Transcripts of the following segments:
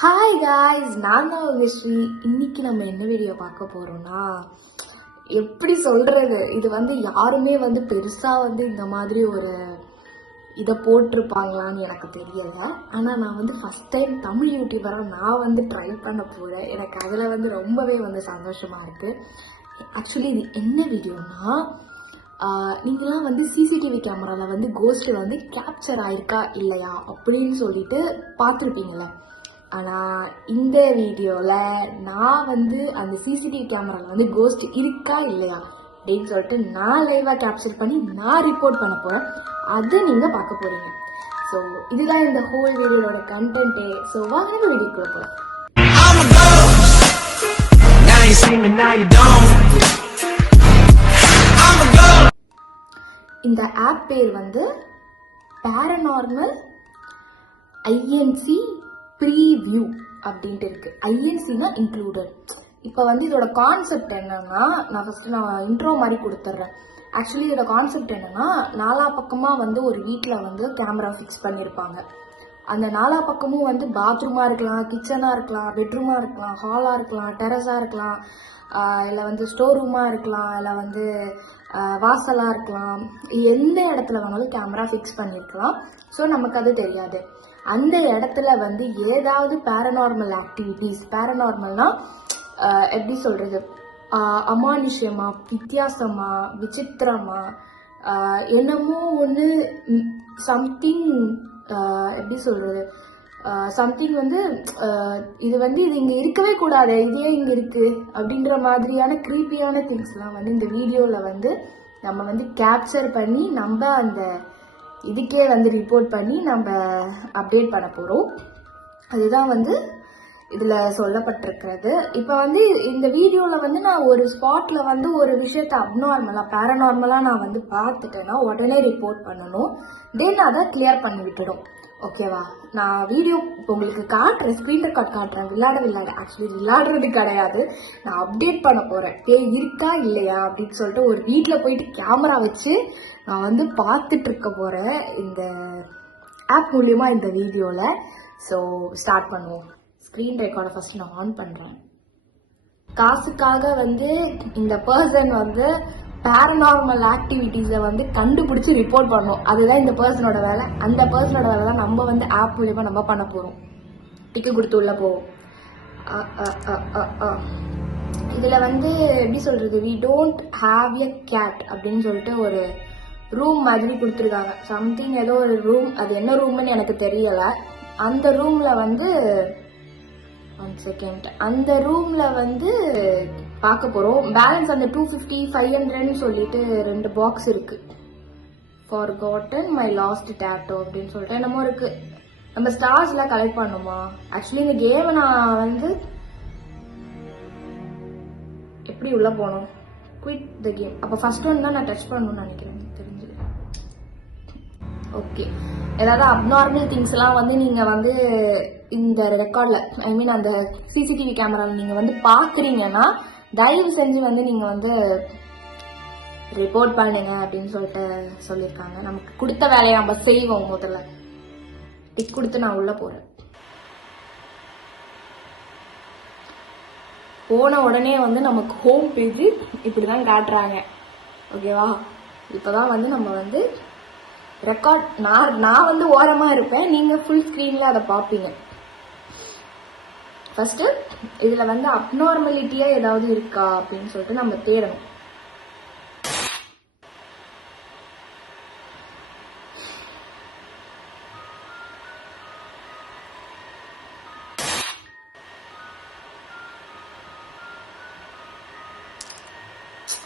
Hi guys, நான் தான் உங்க ஸ்ரீ. இன்னைக்கு நம்ம என்ன வீடியோ பார்க்க போறோம்னா, எப்படி சொல்றது, இது யாருமே பெருசா இந்த மாதிரி ஒரு இதை போட்டிருப்பாங்களான்னு எனக்கு தெரியல. ஆனால் நான் ஃபர்ஸ்ட் டைம் தமிழ் யூடியூபராக நான் ட்ரை பண்ண போகிறேன். எனக்கு அதில் ரொம்பவே சந்தோஷமா இருக்கு. ஆக்சுவலி இது என்ன வீடியோனா, நீங்களாம் சிசிடிவி கேமராவில் கோஸ்ட் கேப்சர் ஆயிருக்கா இல்லையா அப்படின்னு சொல்லிட்டு பார்த்துருப்பீங்களே. ஆனால் இந்த வீடியோவில் நான் அந்த சிசிடிவி கேமராவில் கோஸ்ட் இருக்கா இல்லையா அப்படின்னு சொல்லிட்டு நான் லைவாக கேப்சர் பண்ணி நான் ரிப்போர்ட் பண்ண போகிறேன். அதை நீங்கள் பார்க்க போகிறீங்க. ஸோ இதுதான் இந்த ஹோல் வீடியோட கண்டென்ட்டே. ஸோ வாங்க வீடியோக்குள்ள போகிறோம். இந்த ஆப் பேர் பேரநார்மல் ஐஎன்சி ப்ரீவியூ அப்படின்ட்டு இருக்கு. ஐஎன்சினா இன்க்ளூடட். இப்போ இதோட கான்செப்ட் என்னன்னா, நான் இன்ட்ரோ மாதிரி கொடுத்துட்றேன். ஆக்சுவலி இதோட கான்செப்ட் என்னன்னா, நாலா பக்கமாக ஒரு வீட்டில் கேமரா ஃபிக்ஸ் பண்ணியிருப்பாங்க. அந்த நாலா பக்கமும் பாத்ரூமாக இருக்கலாம், கிச்சனாக இருக்கலாம், பெட்ரூமாக இருக்கலாம், ஹாலாக இருக்கலாம், டெரஸாக இருக்கலாம், இல்லை ஸ்டோர் ரூமாக இருக்கலாம், இல்லை வாசலாக இருக்கலாம். எந்த இடத்துல வேணாலும் கேமரா ஃபிக்ஸ் பண்ணியிருக்கலாம். ஸோ நமக்கு அது தெரியாது. அந்த இடத்துல ஏதாவது பேரநார்மல் ஆக்டிவிட்டீஸ், பேரநார்மல்னா எப்படி சொல்றது, அமானுஷ்யமா, வித்தியாசமா, விசித்திரமா, என்னமோ ஒன்று, சம்திங், எப்படி சொல்றது, சம்திங் இது இது இங்கே இருக்கவே கூடாது, இதே இங்கே இருக்கு அப்படின்ற மாதிரியான க்ரீப்பியான திங்ஸ்லாம் இந்த வீடியோவில் நம்ம கேப்சர் பண்ணி நம்ம அந்த இதுக்கே ரிப்போர்ட் பண்ணி நம்ம அப்டேட் பண்ண போகிறோம். அதுதான் இதில் சொல்லப்பட்டிருக்கிறது. இப்போ இந்த வீடியோவில் நான் ஒரு ஸ்பாட்டில் ஒரு விஷயத்தை அப்நார்மலாக, பேரநார்மலாக நான் பார்த்துட்டேன்னா உடனே ரிப்போர்ட் பண்ணணும். தென் அதை கிளியர் பண்ணி விட்டுடும். ஓகேவா? நான் வீடியோ இப்போ உங்களுக்கு காட்டுறேன், ஸ்க்ரீன் ரெக்கார்ட் காட்டுறேன். விளையாட ஆக்சுவலி விளையாடுறது கிடையாது, நான் அப்டேட் பண்ண போகிறேன். இருக்கா இல்லையா அப்படின்னு சொல்லிட்டு ஒரு வீட்டில் போயிட்டு கேமரா வச்சு நான் பார்த்துட்டு இருக்க போகிறேன் இந்த ஆப் மூலியமா இந்த வீடியோவில். ஸோ ஸ்டார்ட் பண்ணுவோம். ஸ்க்ரீன் ரெக்கார்டை ஃபர்ஸ்ட் நான் ஆன் பண்ணுறேன். காசுக்காக இந்த பர்சன் பேரநார்மல் ஆக்டிவிட்டீஸை கண்டுபிடிச்சி ரிப்போர்ட் பண்ணணும். அதுதான் இந்த பர்சனோட வேலை. அந்த பர்சனோட வேலை தான் நம்ம ஆப் மூலியமா நம்ம பண்ண போகிறோம். டிக்கு கொடுத்து உள்ள போவோம். இதில் எப்படி சொல்கிறது, we don't have a cat அப்படின்னு சொல்லிட்டு ஒரு ரூம் மாதிரி கொடுத்துருக்காங்க. சம்திங் ஏதோ ஒரு ரூம், அது என்ன ரூம்னு எனக்கு தெரியலை. அந்த ரூமில் 1 செகண்ட், அந்த ரூமில் பார்க்க போகிறோம். பேலன்ஸ் அந்த 250, 500ன்னு சொல்லிட்டு 2 பாக்ஸ் இருக்கு. ஃபார்காட்டன் மை லாஸ்ட் டேட்டோ அப்படின்னு சொல்லிட்டு என்னமோ இருக்கு. நம்ம ஸ்டார்ஸ்ல கலெக்ட் பண்ணுமா? ஆக்சுவலி இந்த கேமை நான் எப்படி உள்ள போகணும், குவிட் த கேம். அப்போ ஃபர்ஸ்ட் ஒன் தான் நான் டச் பண்ணணும்னு நினைக்கிறேன், தெரிஞ்சு. ஓகே, ஏதாவது அப்நார்மல் திங்ஸ்லாம் நீங்கள் இந்த ரெக்கார்டில், ஐ மீன் அந்த சிசிடிவி கேமராவில் நீங்கள் பார்க்குறீங்கன்னா தயவு செஞ்சு நீங்கள் ரிப்போர்ட் பண்ணுங்க அப்படின்னு சொல்லிட்டு சொல்லியிருக்காங்க. நமக்கு கொடுத்த வேலையை நம்ம செய்வோம். முதல்ல டிக் கொடுத்து நான் உள்ள போறேன். போன உடனே நமக்கு ஹோம் பேஜ் இப்படிதான் காட்டுறாங்க. ஓகேவா? இப்பதான் நம்ம ரெக்கார்ட், நான் ஓரமா இருப்பேன், நீங்க ஃபுல் ஸ்கிரீன்ல அதை பார்ப்பீங்க. ஃபர்ஸ்ட் இதுல அப்நார்மலிட்டியா ஏதாவது இருக்கா அப்படின்னு சொல்லிட்டு நம்ம தேடணும்.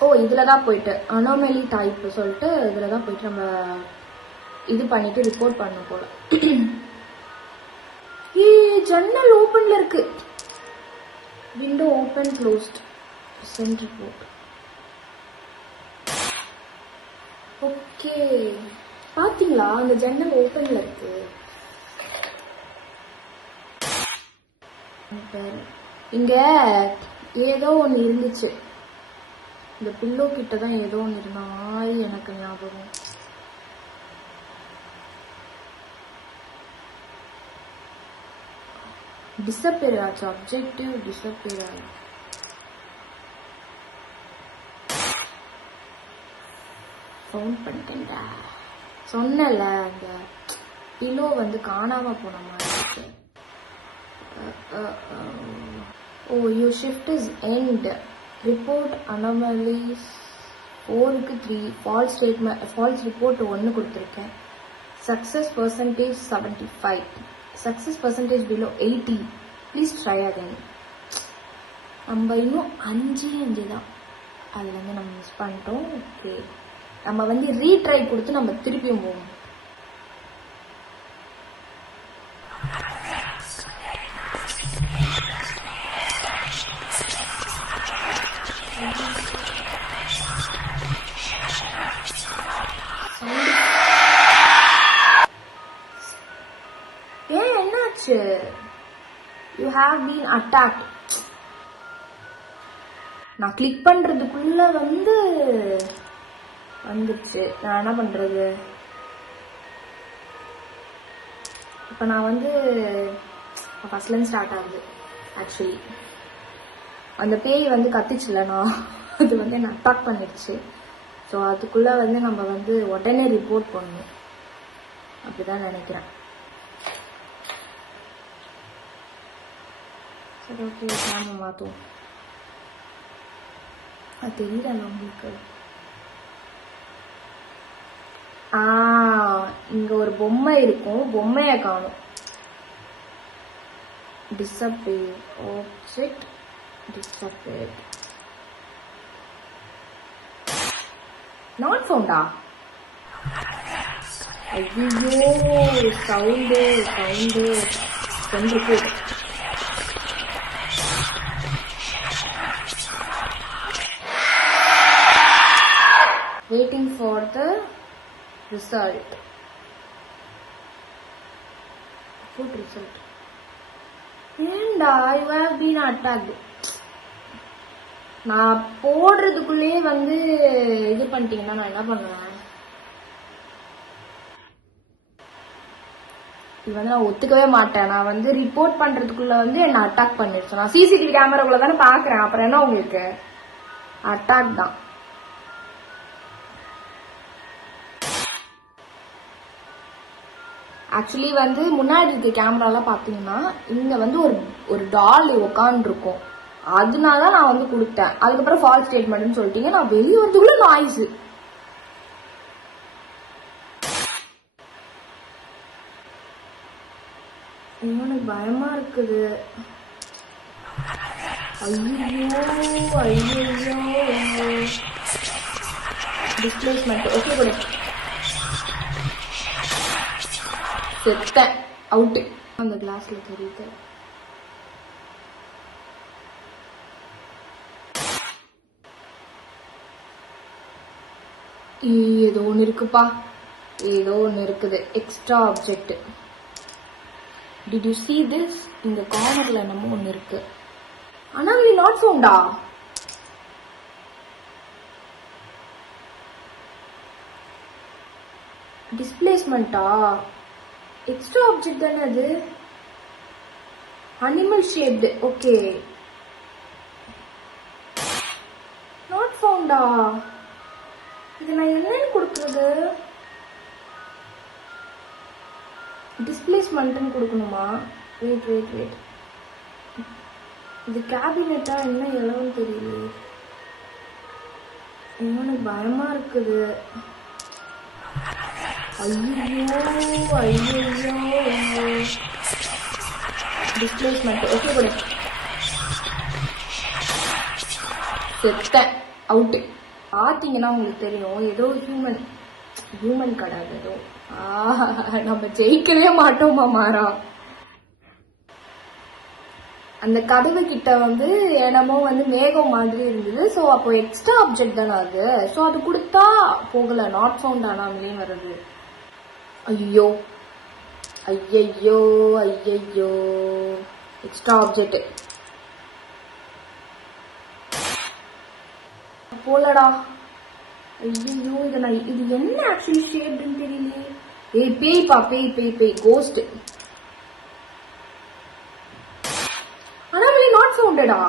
ஓ, இதுலதான் போயிட்டு அனாமலி டைப் சொல்லிட்டு இதுலதான் போயிட்டு நம்ம இது பண்ணிட்டு ரிப்போர்ட் பண்ண போல. ஜன்னல் ஓபன்ல இருக்கு. Window open, closed, sent report. Okay, பாத்தீங்களா? அந்த ஜன்னல் ஓபன்ல இருக்கு. இங்க ஏதோ ஒண்ணு இருந்துச்சு. இந்த பில்லோ கிட்ட தான் ஏதோ ஒன்று இருந்த மாதிரி எனக்கு ஞாபகம். டிஸப்பியர் ஆச்சு. அப்ஜெக்டிவ் டிஸப்பியர் ஆகி ஃபவுண்ட் பண்ணிட்டேன்டா. சொன்னல அந்த பிலோ வந்து காணாம போன மாதிரி இருக்கு. Oh you shift is end. Report anomalies 4க்கு 3, ஃபால்ஸ் ஸ்டேட்மெண்ட் ஃபால்ஸ் ரிப்போர்ட் 1 கொடுத்துருக்கேன். Success percentage 75, success percentage below 80. Please try again. நம்ம இன்னும் 5 தான், அதில் வந்து நம்ம மிஸ் பண்ணிட்டோம். ஓகே, நம்ம வந்து ரீட்ரை கொடுத்து நம்ம திருப்பியும் போவோம். ஏன் என்னாச்சு? You have been attacked. நான் கிளிக் பண்றதுக்குள்ள வந்துருச்சு. நான் என்ன பண்றது? இப்போ நான் வந்து ஃபர்ஸ்ட்லேருந்து ஸ்டார்ட் ஆகுது. ஆக்சுவலி அந்த பேய் வந்து கத்திச்சுல, நான் அது வந்து என்ன அட்டாக் பண்ணிடுச்சு. ஸோ அதுக்குள்ள வந்து நம்ம வந்து உடனே ரிப்போர்ட் பண்ணணும், அப்படிதான் நினைக்கிறேன். சரி ஓகே, நம்ம மாற்றுவோம். அது தெரியல உங்களுக்கு. இங்க ஒரு பொம்மை இருக்கும், பொம்மையை காணும். டிஸப்பியர் ஆப்ஜெக்ட் டிஸப்பியர் நாட் ஃபவுண்டா? ஐயோ, சவுண்டு சென்று waiting for the result. Good result. ஏண்டா you have been attacked. நான் போடுறதுக்குள்ளே வந்து இது பண்ணிட்டீங்கன்னா நான் என்ன பண்ணுவேன்? இது வந்து நான் ஒத்துக்கவே மாட்டேன். நான் வந்து ரிப்போர்ட் பண்றதுக்குள்ள வந்து என்ன அட்டாக் பண்ணிருச்சேன். நான் சிசிடிவி கேமராக்குள்ள தானே பாக்குறேன், அப்புறம் என்ன உங்களுக்கு அட்டாக் தான். ஆக்சுவலி வந்து முன்னாடி இருக்க கேமராலாம் பார்த்தீங்கன்னா இங்க வந்து ஒரு டால் உட்காந்து இருக்கும், அதனால நான் வந்து கொடுத்தேன். அதுக்கப்புறம் ஃபால்ஸ் ஸ்டேட்மெண்ட்னு சொல்லிட்டீங்க. நான் வெளியே வரதுக்குள்ள நாய்ஸ். எனக்கு பயமா இருக்குது. ஐயோ டிஸ்பிளேஸ்மெண்ட். ஓகே கூட செத்தேன், அவுட்டு. அந்த கிளாஸ்ல தெரியுது. ஏதோ ஒன்று இருக்குப்பா, ஏதோ ஒன்று இருக்குது. Extra object. Did you see this? இந்த கார்னர்ல என்னமோ ஒன்று இருக்கு. ஆனா இது நாட் ஃபவுண்டா? டிஸ்பிளேஸ்மெண்டா? எக்ஸ்ட்ரா ஆப்ஜெக்ட் தானே அது. Animal shaped. ஓகே, நாட் ஃபவுண்டா? இது நான் என்னன்னு கொடுக்குறது? டிஸ்பிளேஸ்மெண்ட்னு கொடுக்கணுமா? வெயிட். இது கேபினெட்டா என்ன எவ்வளோன்னு தெரியல. எனக்கு பயமா இருக்குது. ஐயோ டிஸ்பிளேஸ்மெண்ட். ஓகே கூட செத்தேன், அவுட்டு. பார்த்தீங்கன்னா உங்களுக்கு தெரியும், ஏதோ ஹியூமன் கிடையாது. ஏதோ நம்ம ஜெயிக்கவே மாட்டோமா மாறா. அந்த கதவு கிட்ட வந்து என்னமோ வந்து மேகம் மாதிரி இருந்தது. ஸோ அப்போ எக்ஸ்ட்ரா ஆப்ஜெக்ட் தானே அது. ஸோ அது கொடுத்தா போகல, நாட் ஃபவுண்ட் ஆனாமலே வருது. ஐயோ எக்ஸ்ட்ரா ஆப்ஜெக்ட் போலடா. ஐயோ இது என்ன ஆக்சுவலி ஷேப்னு தெரியலையே. பேய்ப்பா, பேய் கோஸ்ட். ஹியூமனாய்டா?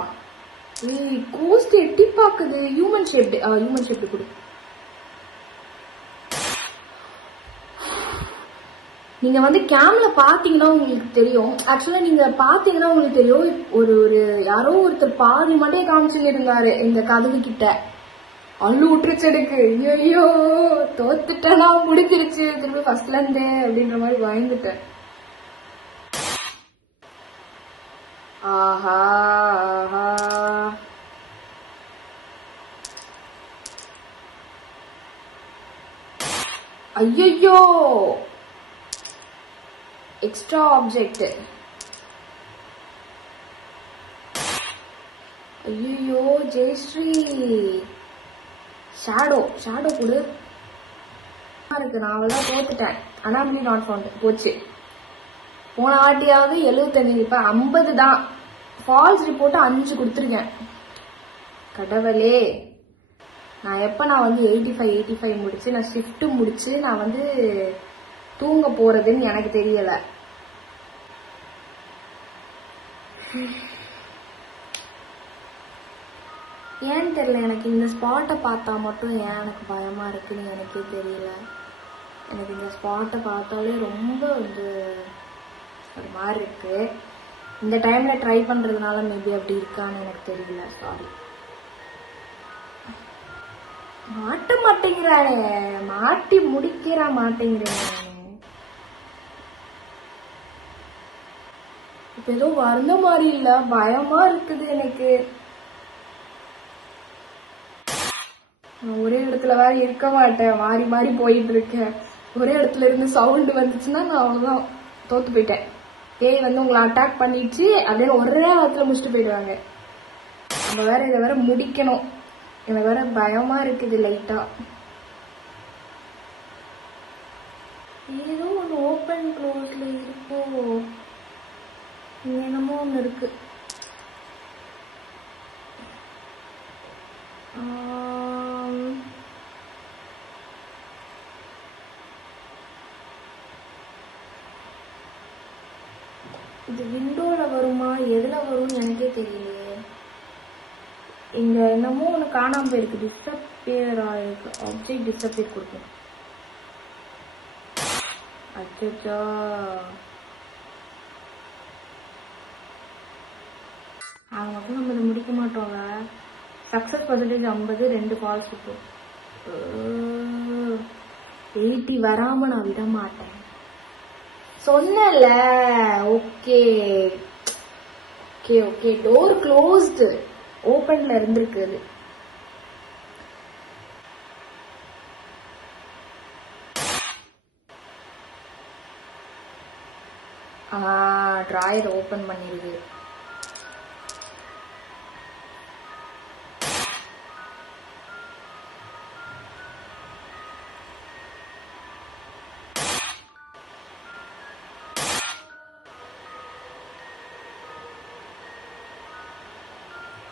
ஏய் கோஸ்ட் எட்டி பாக்குது. ஹியூமன் ஷேப்டு கொடு. நீங்க வந்து கேம்ல பாத்தீங்கன்னா உங்களுக்கு தெரியும். ஆக்சுவலா நீங்க பாத்தீங்கன்னா உங்களுக்கு தெரியும். ஒரு ஒரு யாரோ ஒருத்தர் பாதி மண்டையை காமிச்சுட்டு இருந்தாரு இந்த கதவு கிட்ட. அள்ளு விட்டுருச்சு எனக்கு. ஐயோ தோத்துட்டேனா, முடிஞ்சிருச்சு, திரும்ப ஃபர்ஸ்ட்ல இருந்தே அப்படின்ற மாதிரி பயந்துட்டேன். ஆஹா ஆஹா. ஐயோ எக்ஸ்ட்ரா ஆப்ஜெக்ட். ஐயோ ஜெயஸ்ரீ ஷேடோ கொடு. இருக்கு நான் அவள்தான் தோத்துட்டேன். அனாமலி நாட் ஃபவுண்ட் போச்சு. போன வாட்டியாவது 75, இப்ப 50 தான். ஃபால்ஸ் ரிப்போர்ட் 5 கொடுத்துருக்கேன். கடவுளே, நான் வந்து 85 முடிச்சு நான் ஷிஃப்ட் முடிச்சு நான் வந்து தூங்க போறதுன்னு எனக்கு தெரியல. ஏன்னு தெரியல, எனக்கு இந்த ஸ்பாட்டை பார்த்தா மட்டும் ஏன் எனக்கு பயமா இருக்குன்னு எனக்கே தெரியல. எனக்கு இந்த ஸ்பாட்டை பார்த்தாலே ரொம்ப வந்து ஒரு மாதிரி இருக்கு. இந்த டைம்ல ட்ரை பண்றதுனால மேபி அப்படி இருக்கான்னு எனக்கு தெரியல. சாரி. மாட்ட மாட்டேங்கிறானே, மாட்டி முடிக்கிற மாட்டேங்கிறேன். இப்ப ஏதோ வந்த மாதிரி இல்ல, பயமா இருக்குது எனக்கு. ஒரே இடத்துல வேற இருக்க மாட்டேன், மாறி மாறி போயிட்டு இருக்கேன். ஒரே இடத்துல இருந்து சவுண்ட் வந்துச்சுன்னா நான் அவ்வளவுதான் தோத்து போயிட்டேன். ஏய் வந்து உங்களை அட்டாக் பண்ணிடுச்சு அதே ஒரே இடத்துல முடிச்சுட்டு போயிடுவாங்க. நம்ம வேற இதை வேற முடிக்கணும். எனக்கு வேற பயமா இருக்குது லைட்டா. ஏதோ ஒன்று ஓப்பன் க்ளோஸ்ல இருக்கோ, என்னமோ ஒன்று இருக்கு. இது விண்டோல வருமா எதுல வரும்னு எனக்கே தெரியலையே. இங்க என்னமோ ஒன்று காணாம போயிருக்கு. டிஸ்அப்பியர் ஆயிருக்கு. ஆப்ஜெக்ட் டிஸ்அப்பியர் கொடுக்கும். அச்சா அவங்க மட்டும் நம்ம இதை முடிக்க மாட்டோங்க. சக்சஸ் பர்சன்டேஜ் 50, 2 ஃபால்ஸ் இருக்கும். 80 வராம நான் விட மாட்டேன் சொன்னல. Okay okay okay. Door closed, ஓப்பன்ல இருந்திருக்கு அது. டிராயர் ஓபன் பண்ணிருக்கு.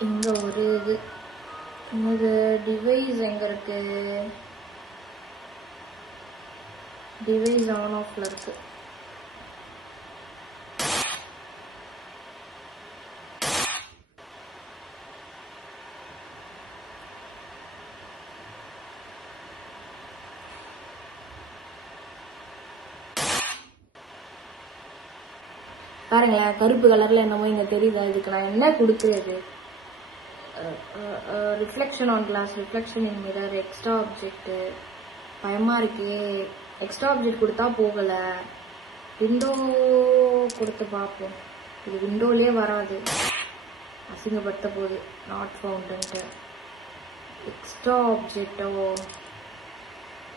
இங்க ஒரு இது டிவைஸ் எங்க இருக்கு? டிவைஸ் ஆன் ஆஃப்ல இருக்கு. பாருங்களேன், கருப்பு கலர்ல என்னமோ இங்க தெரியுதா? இதுக்கு நான் என்ன கொடுக்குறது? Reflection on glass, reflection in mirror, extra object. பயமா இருக்கே. எக்ஸ்ட்ரா ஆப்ஜெக்ட் கொடுத்தா போகல. விண்டோ கொடுத்து பார்ப்போம். இது விண்டோலே வராது, அசிங்கப்படுத்த போகுது. நாட் ஃபவுண்டுன்ட்டு. எக்ஸ்ட்ரா ஆப்ஜெக்டோ,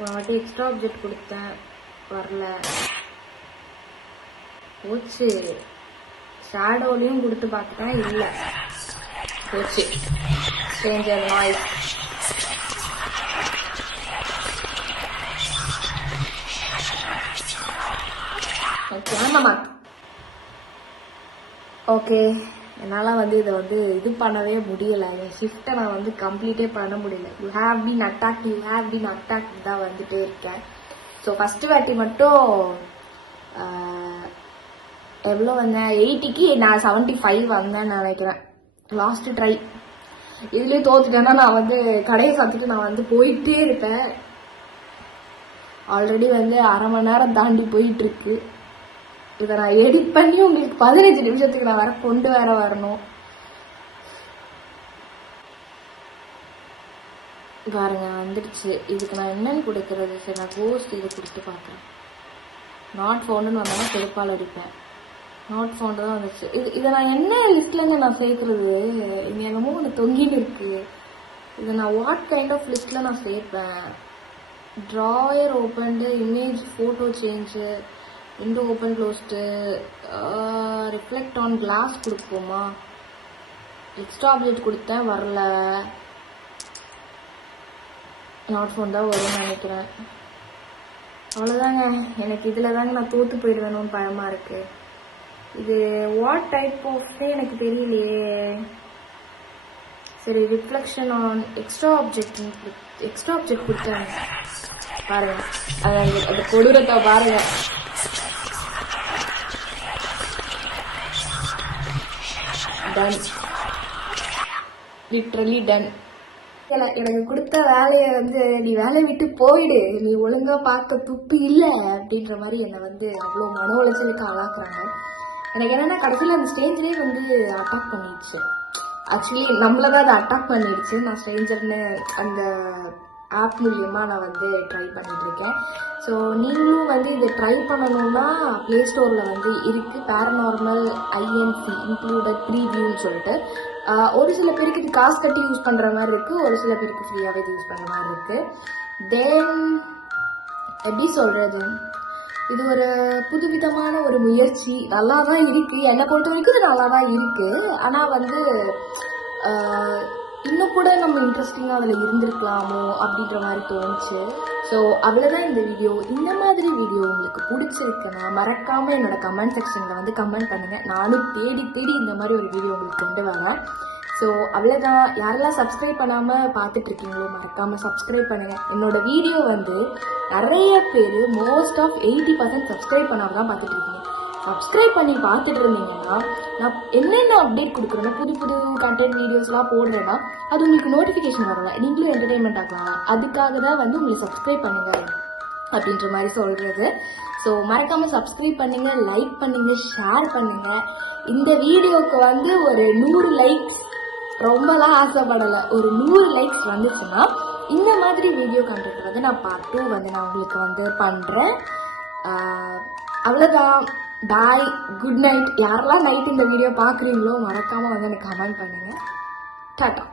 ஒரு வாட்டி எக்ஸ்ட்ரா ஆப்ஜெக்ட் கொடுத்தேன், வரல, போச்சு. ஷேடோலையும் கொடுத்து பார்த்துட்டேன், இல்லை, போச்சு. Stranger noise. ஓகே, என்னால் வந்து இதை வந்து இது பண்ணவே முடியலை. என் ஷிஃப்டை நான் வந்து கம்ப்ளீட்டே பண்ண முடியல. யூ ஹேவ் பீன் அட்டாக்ட் தான் வந்துட்டே இருக்கேன். ஸோ ஃபஸ்ட்டு வாட்டி மட்டும் எவ்வளோ வந்தேன்? 80க்கு நான் 75 வந்தேன்னு நினைக்கிறேன். Last try. இதுலேயே தோத்துட்டேன்னா நான் வந்து கடையை சாத்திட்டு நான் வந்து போயிட்டே இருப்பேன். ஆல்ரெடி வந்து 1/2 மணி நேரம் தாண்டி போயிட்டு இருக்கு. இதை நான் எடிட் பண்ணி உங்களுக்கு 15 நிமிஷத்துக்கு நான் கொண்டு வரணும். பாருங்க வந்துடுச்சு. இதுக்கு நான் என்னன்னு கொடுக்கறது? சரி, நான் கோஸ்ட் இதை கொடுத்து பார்க்குறேன். நாட் ஃபவுண்டுன்னு வந்தாலும் செருப்பால் அடிப்பேன். நாட் ஃபவுண்டு தான் வந்துச்சு. இதை நான் என்ன லிஸ்ட்லேருந்து நான் சேர்க்குறது? இது என்னமோ ஒன்று தொங்கின்னு இருக்கு. இதை நான் வாட் கைண்ட் ஆஃப் லிஸ்ட்டில் நான் சேர்ப்பேன்? Drawer opened, image photo change, window open closed, reflect on glass கொடுப்போமா? எக்ஸ்ட்ரா ஆப்ஜெக்ட் கொடுத்தேன், வரல. நாட் ஃபோன் தான் வரும்னு நினைக்கிறேன். அவ்வளோதாங்க. எனக்கு இதில் தாங்க நான் தோற்று போயிடுவேணும்னு பயமாக இருக்குது. இது வாட் டைப் ஆஃப் எனக்கு தெரியலையே. சரி, ரிஃப்ளெக்ஷன் ஆன் எக்ஸ்ட்ரா ஆப்ஜெக்ட் கொடுத்தேன் பாருங்க. அது கொடூரத்தை பாருங்க. Ton, literally ton. எனக்கு கொடுத்த வேலையை வந்து நீ வேலையை விட்டு போயிடு, நீ ஒழுங்கா பார்க்க துப்பு இல்லை அப்படின்ற மாதிரி என்னை வந்து அவ்வளோ மன உளைச்சலுக்கு ஆளாக்குறாங்க. எனக்கு என்னன்னா கடைசியில் அந்த ஸ்டேஜ்லேயே வந்து அட்டாக் பண்ணிடுச்சு. ஆக்சுவலி நம்மளதான் அதை அட்டாக் பண்ணிடுச்சு. நான் ஸ்ட்ரேஞ்சர்னு அந்த ஆப் மூலியமாக நான் வந்து ட்ரை பண்ணிட்டு இருக்கேன். ஸோ நீங்களும் வந்து இதை ட்ரை பண்ணணும்னா ப்ளே ஸ்டோரில் வந்து இருக்குது, பேரநார்மல் ஐஎன்சி இன்க்ளூடட் ப்ரீவியூன்னு சொல்லிட்டு. ஒரு சில பேருக்கு இது காசு கட்டி யூஸ் பண்ணுற மாதிரி இருக்குது, ஒரு சில பேருக்கு ஃப்ரீயாகவே இது யூஸ் பண்ணுற மாதிரி இருக்குது. தென் எப்படி சொல்கிறது, இது ஒரு புதுவிதமான ஒரு முயற்சி. நல்லா தான் இருக்குது, என்னை பொறுத்த வரைக்கும் இது நல்லா தான் இருக்குது. ஆனால் வந்து இன்னும் கூட நம்ம இன்ட்ரெஸ்டிங்காக அதில் இருந்திருக்கலாமோ அப்படின்ற மாதிரி தோணுச்சு. ஸோ அவ்வளோதான் இந்த வீடியோ. இந்த மாதிரி வீடியோ உங்களுக்கு பிடிச்சிருக்குன்னா மறக்காமல் என்னோடய கமெண்ட் செக்ஷனில் வந்து கமெண்ட் பண்ணுங்கள். நானும் தேடி இந்த மாதிரி ஒரு வீடியோ உங்களுக்கு கொண்டு வரேன். ஸோ அவ்வளோதான். யாரெல்லாம் சப்ஸ்கிரைப் பண்ணாமல் பார்த்துட்ருக்கீங்களோ மறக்காமல் சப்ஸ்கிரைப் பண்ணுங்கள். என்னோடய வீடியோ வந்து நிறைய பேர் மோஸ்ட் ஆஃப் 80% சப்ஸ்கிரைப் பண்ணாமல் தான் பார்த்துட்ருக்கீங்க. சப்ஸ்கிரைப் பண்ணி பார்த்துட்டு இருந்தீங்கன்னா நான் என்னென்ன அப்டேட் கொடுக்குறேன்னா புது கண்டென்ட் வீடியோஸ்லாம் போடுறேன்னா அது உங்களுக்கு நோட்டிஃபிகேஷன் வரல, நீங்களும் என்டர்டெயின்மெண்ட் ஆகலாம். அதுக்காக தான் வந்து உங்களுக்கு சப்ஸ்கிரைப் பண்ணுங்க அப்படின்ற மாதிரி சொல்கிறது. ஸோ மறக்காமல் சப்ஸ்கிரைப் பண்ணுங்கள், லைக் பண்ணுங்கள், ஷேர் பண்ணுங்கள். இந்த வீடியோவுக்கு வந்து ஒரு 100 லைக்ஸ், ரொம்பலாம் ஆசைப்படலை, ஒரு 100 லைக்ஸ் வந்துச்சுன்னா இந்த மாதிரி வீடியோ கண்டென்ட் வந்து நான் பார்ட் 2 வந்து நான் உங்களுக்கு வந்து பண்ணுறேன். அவ்வளோதான். பாய், குட் நைட். யாரெல்லாம் நைட் இந்த வீடியோ பார்க்குறீங்களோ மறக்காமல் வந்து எனக்கு கமெண்ட் பண்ணுங்கள். டாட்டா.